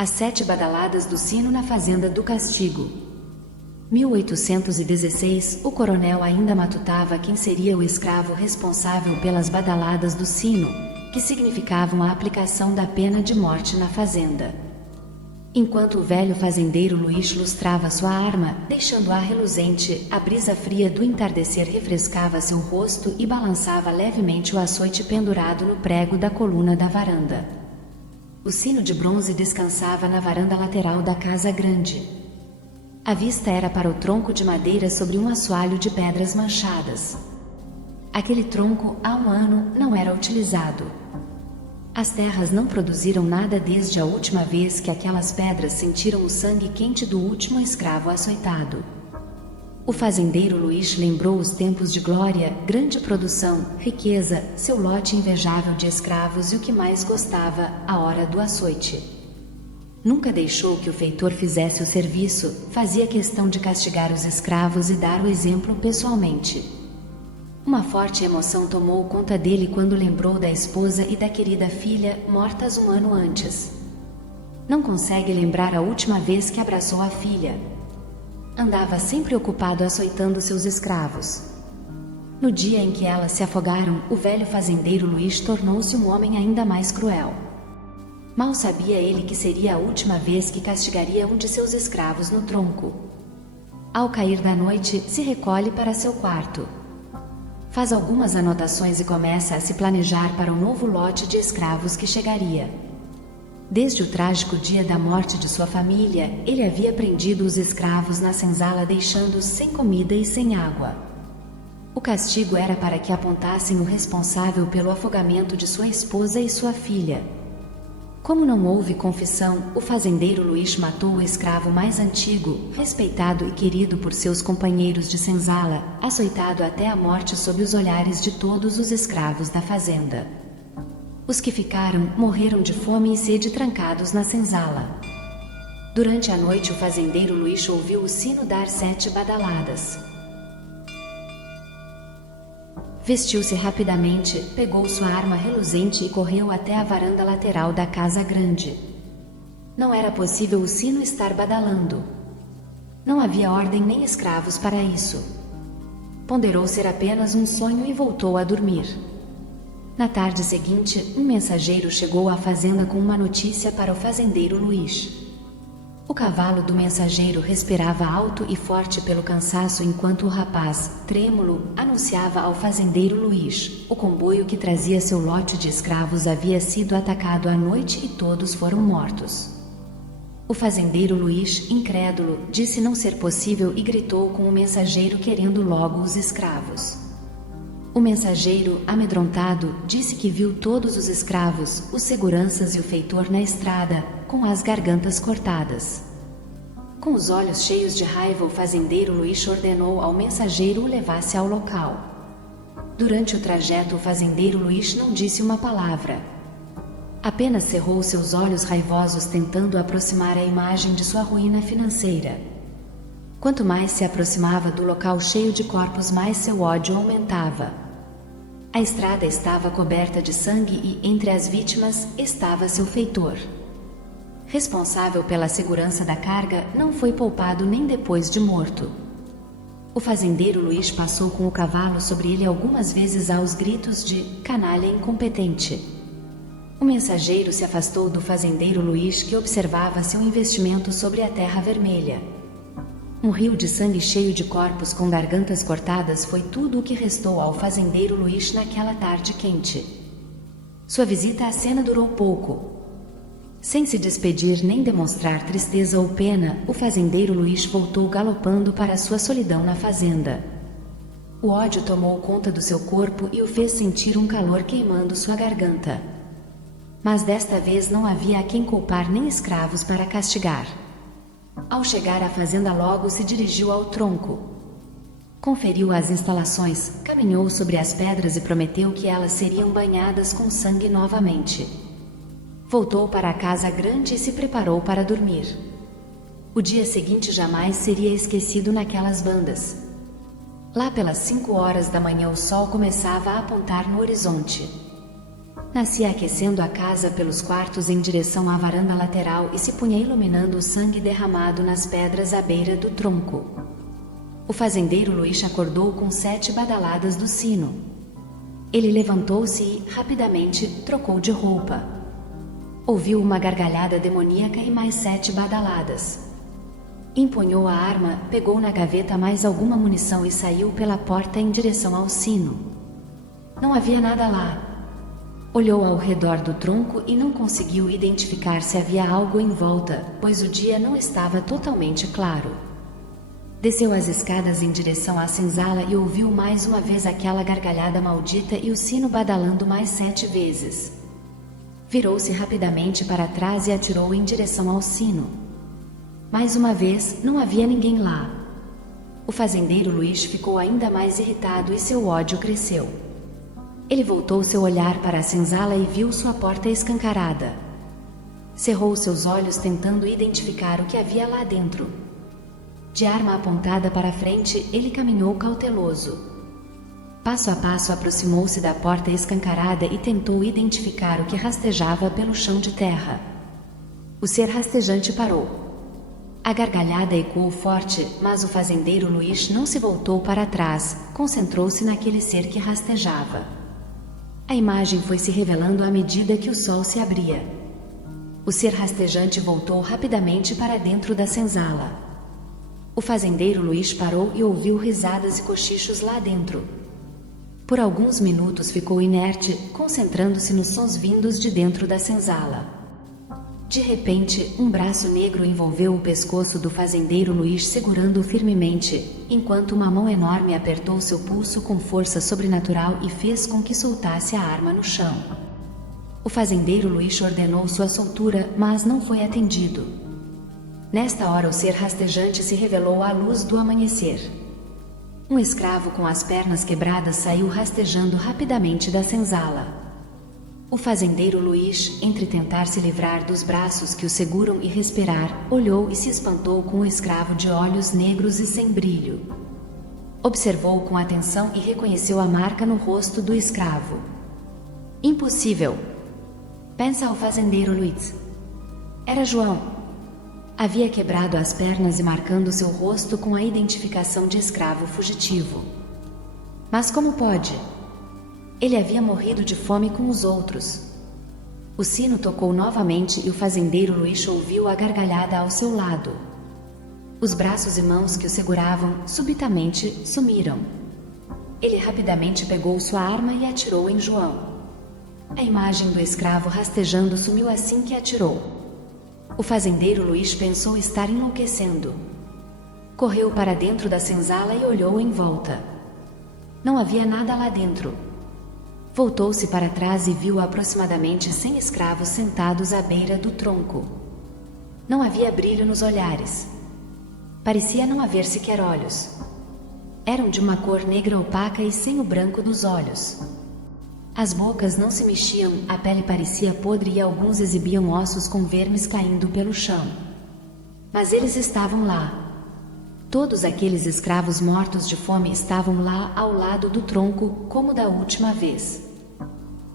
As 7 badaladas do sino na fazenda do castigo. 1816, o coronel ainda matutava quem seria o escravo responsável pelas badaladas do sino, que significavam a aplicação da pena de morte na fazenda. Enquanto o velho fazendeiro Luís lustrava sua arma, deixando-a reluzente, a brisa fria do entardecer refrescava seu rosto e balançava levemente o açoite pendurado no prego da coluna da varanda. O sino de bronze descansava na varanda lateral da casa grande. A vista era para o tronco de madeira sobre um assoalho de pedras manchadas. Aquele tronco, há um ano, não era utilizado. As terras não produziram nada desde a última vez que aquelas pedras sentiram o sangue quente do último escravo açoitado. O fazendeiro Luís lembrou os tempos de glória, grande produção, riqueza, seu lote invejável de escravos e o que mais gostava, a hora do açoite. Nunca deixou que o feitor fizesse o serviço, fazia questão de castigar os escravos e dar o exemplo pessoalmente. Uma forte emoção tomou conta dele quando lembrou da esposa e da querida filha, mortas um ano antes. Não consegue lembrar a última vez que abraçou a filha. Andava sempre ocupado açoitando seus escravos. No dia em que elas se afogaram, o velho fazendeiro Luís tornou-se um homem ainda mais cruel. Mal sabia ele que seria a última vez que castigaria um de seus escravos no tronco. Ao cair da noite, se recolhe para seu quarto. Faz algumas anotações e começa a se planejar para o novo lote de escravos que chegaria. Desde o trágico dia da morte de sua família, ele havia prendido os escravos na senzala, deixando-os sem comida e sem água. O castigo era para que apontassem o responsável pelo afogamento de sua esposa e sua filha. Como não houve confissão, o fazendeiro Luís matou o escravo mais antigo, respeitado e querido por seus companheiros de senzala, açoitado até a morte sob os olhares de todos os escravos da fazenda. Os que ficaram, morreram de fome e sede trancados na senzala. Durante a noite o fazendeiro Luís ouviu o sino dar 7 badaladas. Vestiu-se rapidamente, pegou sua arma reluzente e correu até a varanda lateral da casa grande. Não era possível o sino estar badalando. Não havia ordem nem escravos para isso. Ponderou ser apenas um sonho e voltou a dormir. Na tarde seguinte, um mensageiro chegou à fazenda com uma notícia para o fazendeiro Luís. O cavalo do mensageiro respirava alto e forte pelo cansaço enquanto o rapaz, trêmulo, anunciava ao fazendeiro Luís: o comboio que trazia seu lote de escravos havia sido atacado à noite e todos foram mortos. O fazendeiro Luís, incrédulo, disse não ser possível e gritou com o mensageiro querendo logo os escravos. O mensageiro, amedrontado, disse que viu todos os escravos, os seguranças e o feitor na estrada, com as gargantas cortadas. Com os olhos cheios de raiva, o fazendeiro Luís ordenou ao mensageiro o levasse ao local. Durante o trajeto, o fazendeiro Luís não disse uma palavra. Apenas cerrou seus olhos raivosos tentando aproximar a imagem de sua ruína financeira. Quanto mais se aproximava do local cheio de corpos, mais seu ódio aumentava. A estrada estava coberta de sangue e, entre as vítimas, estava seu feitor. Responsável pela segurança da carga, não foi poupado nem depois de morto. O fazendeiro Luís passou com o cavalo sobre ele algumas vezes aos gritos de canalha incompetente. O mensageiro se afastou do fazendeiro Luís, que observava seu investimento sobre a terra vermelha. Um rio de sangue cheio de corpos com gargantas cortadas foi tudo o que restou ao fazendeiro Luís naquela tarde quente. Sua visita à cena durou pouco. Sem se despedir nem demonstrar tristeza ou pena, o fazendeiro Luís voltou galopando para sua solidão na fazenda. O ódio tomou conta do seu corpo e o fez sentir um calor queimando sua garganta. Mas desta vez não havia a quem culpar nem escravos para castigar. Ao chegar à fazenda, logo se dirigiu ao tronco. Conferiu as instalações, caminhou sobre as pedras e prometeu que elas seriam banhadas com sangue novamente. Voltou para a casa grande e se preparou para dormir. O dia seguinte jamais seria esquecido naquelas bandas. Lá pelas 5 horas da manhã o sol começava a apontar no horizonte. Nascia aquecendo a casa pelos quartos em direção à varanda lateral e se punha iluminando o sangue derramado nas pedras à beira do tronco. O fazendeiro Luís acordou com 7 badaladas do sino. Ele levantou-se e, rapidamente, trocou de roupa. Ouviu uma gargalhada demoníaca e mais 7 badaladas. Empunhou a arma, pegou na gaveta mais alguma munição e saiu pela porta em direção ao sino. Não havia nada lá. Olhou ao redor do tronco e não conseguiu identificar se havia algo em volta, pois o dia não estava totalmente claro. Desceu as escadas em direção à senzala e ouviu mais uma vez aquela gargalhada maldita e o sino badalando mais 7 vezes. Virou-se rapidamente para trás e atirou em direção ao sino. Mais uma vez, não havia ninguém lá. O fazendeiro Luís ficou ainda mais irritado e seu ódio cresceu. Ele voltou seu olhar para a senzala e viu sua porta escancarada. Cerrou seus olhos tentando identificar o que havia lá dentro. De arma apontada para a frente, ele caminhou cauteloso. Passo a passo aproximou-se da porta escancarada e tentou identificar o que rastejava pelo chão de terra. O ser rastejante parou. A gargalhada ecoou forte, mas o fazendeiro Luís não se voltou para trás, concentrou-se naquele ser que rastejava. A imagem foi se revelando à medida que o sol se abria. O ser rastejante voltou rapidamente para dentro da senzala. O fazendeiro Luís parou e ouviu risadas e cochichos lá dentro. Por alguns minutos ficou inerte, concentrando-se nos sons vindos de dentro da senzala. De repente, um braço negro envolveu o pescoço do fazendeiro Luís, segurando-o firmemente, enquanto uma mão enorme apertou seu pulso com força sobrenatural e fez com que soltasse a arma no chão. O fazendeiro Luís ordenou sua soltura, mas não foi atendido. Nesta hora o ser rastejante se revelou à luz do amanhecer. Um escravo com as pernas quebradas saiu rastejando rapidamente da senzala. O fazendeiro Luís, entre tentar se livrar dos braços que o seguram e respirar, olhou e se espantou com o escravo de olhos negros e sem brilho. Observou com atenção e reconheceu a marca no rosto do escravo. Impossível! Pensa o fazendeiro Luís. Era João. Havia quebrado as pernas e marcando seu rosto com a identificação de escravo fugitivo. Mas como pode? Ele havia morrido de fome com os outros. O sino tocou novamente e o fazendeiro Luís ouviu a gargalhada ao seu lado. Os braços e mãos que o seguravam, subitamente, sumiram. Ele rapidamente pegou sua arma e atirou em João. A imagem do escravo rastejando sumiu assim que atirou. O fazendeiro Luís pensou estar enlouquecendo. Correu para dentro da senzala e olhou em volta. Não havia nada lá dentro. Voltou-se para trás e viu aproximadamente 100 escravos sentados à beira do tronco. Não havia brilho nos olhares. Parecia não haver sequer olhos. Eram de uma cor negra opaca e sem o branco dos olhos. As bocas não se mexiam, a pele parecia podre e alguns exibiam ossos com vermes caindo pelo chão. Mas eles estavam lá. Todos aqueles escravos mortos de fome estavam lá ao lado do tronco, como da última vez.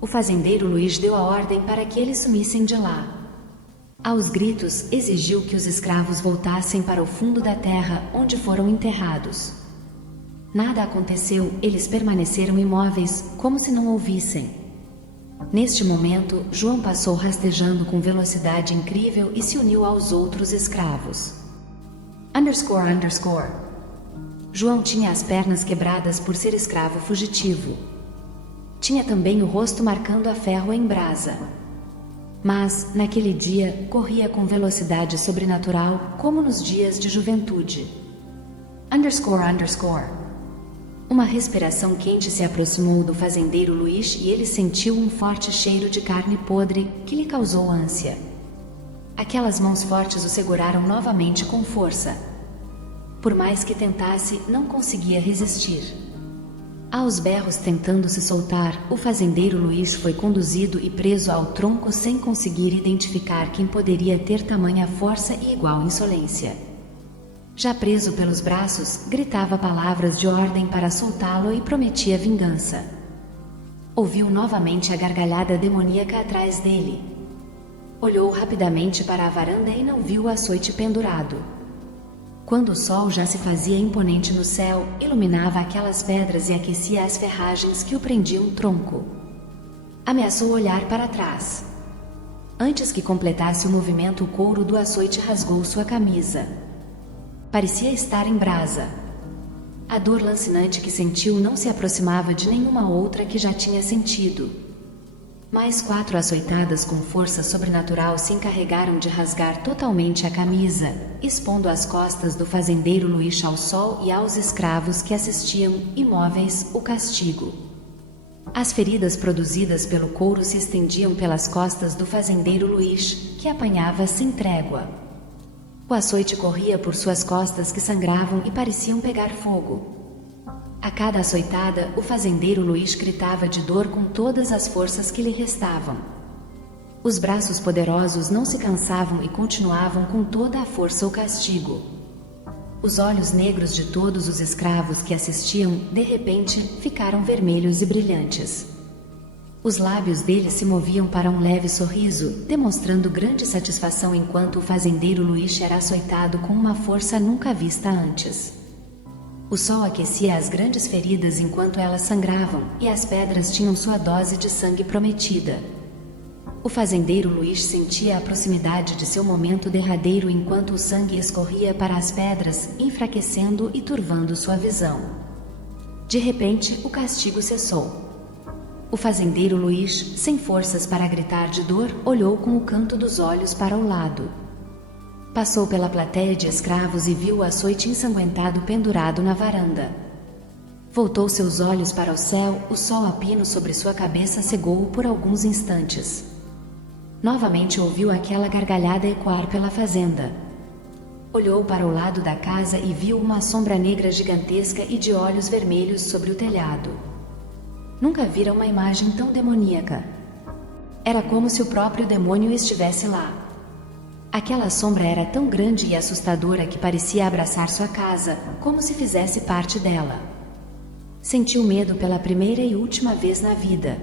O fazendeiro Luís deu a ordem para que eles sumissem de lá. Aos gritos, exigiu que os escravos voltassem para o fundo da terra, onde foram enterrados. Nada aconteceu, eles permaneceram imóveis, como se não ouvissem. Neste momento, João passou rastejando com velocidade incrível e se uniu aos outros escravos. __. João tinha as pernas quebradas por ser escravo fugitivo. Tinha também o rosto marcando a ferro em brasa. Mas, naquele dia, corria com velocidade sobrenatural, como nos dias de juventude. __. Uma respiração quente se aproximou do fazendeiro Luís e ele sentiu um forte cheiro de carne podre que lhe causou ânsia. Aquelas mãos fortes o seguraram novamente com força. Por mais que tentasse, não conseguia resistir. Aos berros tentando se soltar, o fazendeiro Luís foi conduzido e preso ao tronco sem conseguir identificar quem poderia ter tamanha força e igual insolência. Já preso pelos braços, gritava palavras de ordem para soltá-lo e prometia vingança. Ouviu novamente a gargalhada demoníaca atrás dele. Olhou rapidamente para a varanda e não viu o açoite pendurado. Quando o sol já se fazia imponente no céu, iluminava aquelas pedras e aquecia as ferragens que o prendiam o tronco. Ameaçou olhar para trás. Antes que completasse o movimento, o couro do açoite rasgou sua camisa. Parecia estar em brasa. A dor lancinante que sentiu não se aproximava de nenhuma outra que já tinha sentido. Mais 4 açoitadas com força sobrenatural se encarregaram de rasgar totalmente a camisa, expondo as costas do fazendeiro Luís ao sol e aos escravos que assistiam, imóveis, o castigo. As feridas produzidas pelo couro se estendiam pelas costas do fazendeiro Luís, que apanhava sem trégua. O açoite corria por suas costas que sangravam e pareciam pegar fogo. A cada açoitada, o fazendeiro Luís gritava de dor com todas as forças que lhe restavam. Os braços poderosos não se cansavam e continuavam com toda a força o castigo. Os olhos negros de todos os escravos que assistiam, de repente, ficaram vermelhos e brilhantes. Os lábios dele se moviam para um leve sorriso, demonstrando grande satisfação enquanto o fazendeiro Luís era açoitado com uma força nunca vista antes. O sol aquecia as grandes feridas enquanto elas sangravam, e as pedras tinham sua dose de sangue prometida. O fazendeiro Luís sentia a proximidade de seu momento derradeiro enquanto o sangue escorria para as pedras, enfraquecendo e turvando sua visão. De repente, o castigo cessou. O fazendeiro Luís, sem forças para gritar de dor, olhou com o canto dos olhos para o lado. Passou pela plateia de escravos e viu o açoite ensanguentado pendurado na varanda. Voltou seus olhos para o céu, o sol a pino sobre sua cabeça cegou-o por alguns instantes. Novamente ouviu aquela gargalhada ecoar pela fazenda. Olhou para o lado da casa e viu uma sombra negra gigantesca e de olhos vermelhos sobre o telhado. Nunca vira uma imagem tão demoníaca. Era como se o próprio demônio estivesse lá. Aquela sombra era tão grande e assustadora que parecia abraçar sua casa, como se fizesse parte dela. Sentiu medo pela primeira e última vez na vida.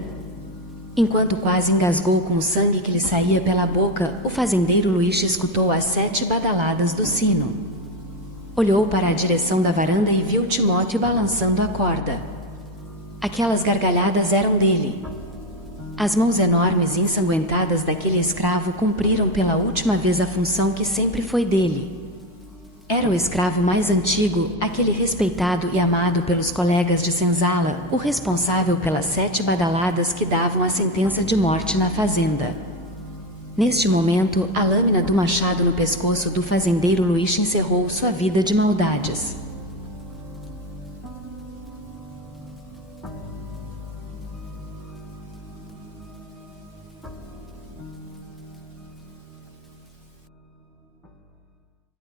Enquanto quase engasgou com o sangue que lhe saía pela boca, o fazendeiro Luís escutou as 7 badaladas do sino. Olhou para a direção da varanda e viu Timóteo balançando a corda. Aquelas gargalhadas eram dele. As mãos enormes e ensanguentadas daquele escravo cumpriram pela última vez a função que sempre foi dele. Era o escravo mais antigo, aquele respeitado e amado pelos colegas de senzala, o responsável pelas 7 badaladas que davam a sentença de morte na fazenda. Neste momento, a lâmina do machado no pescoço do fazendeiro Luís encerrou sua vida de maldades.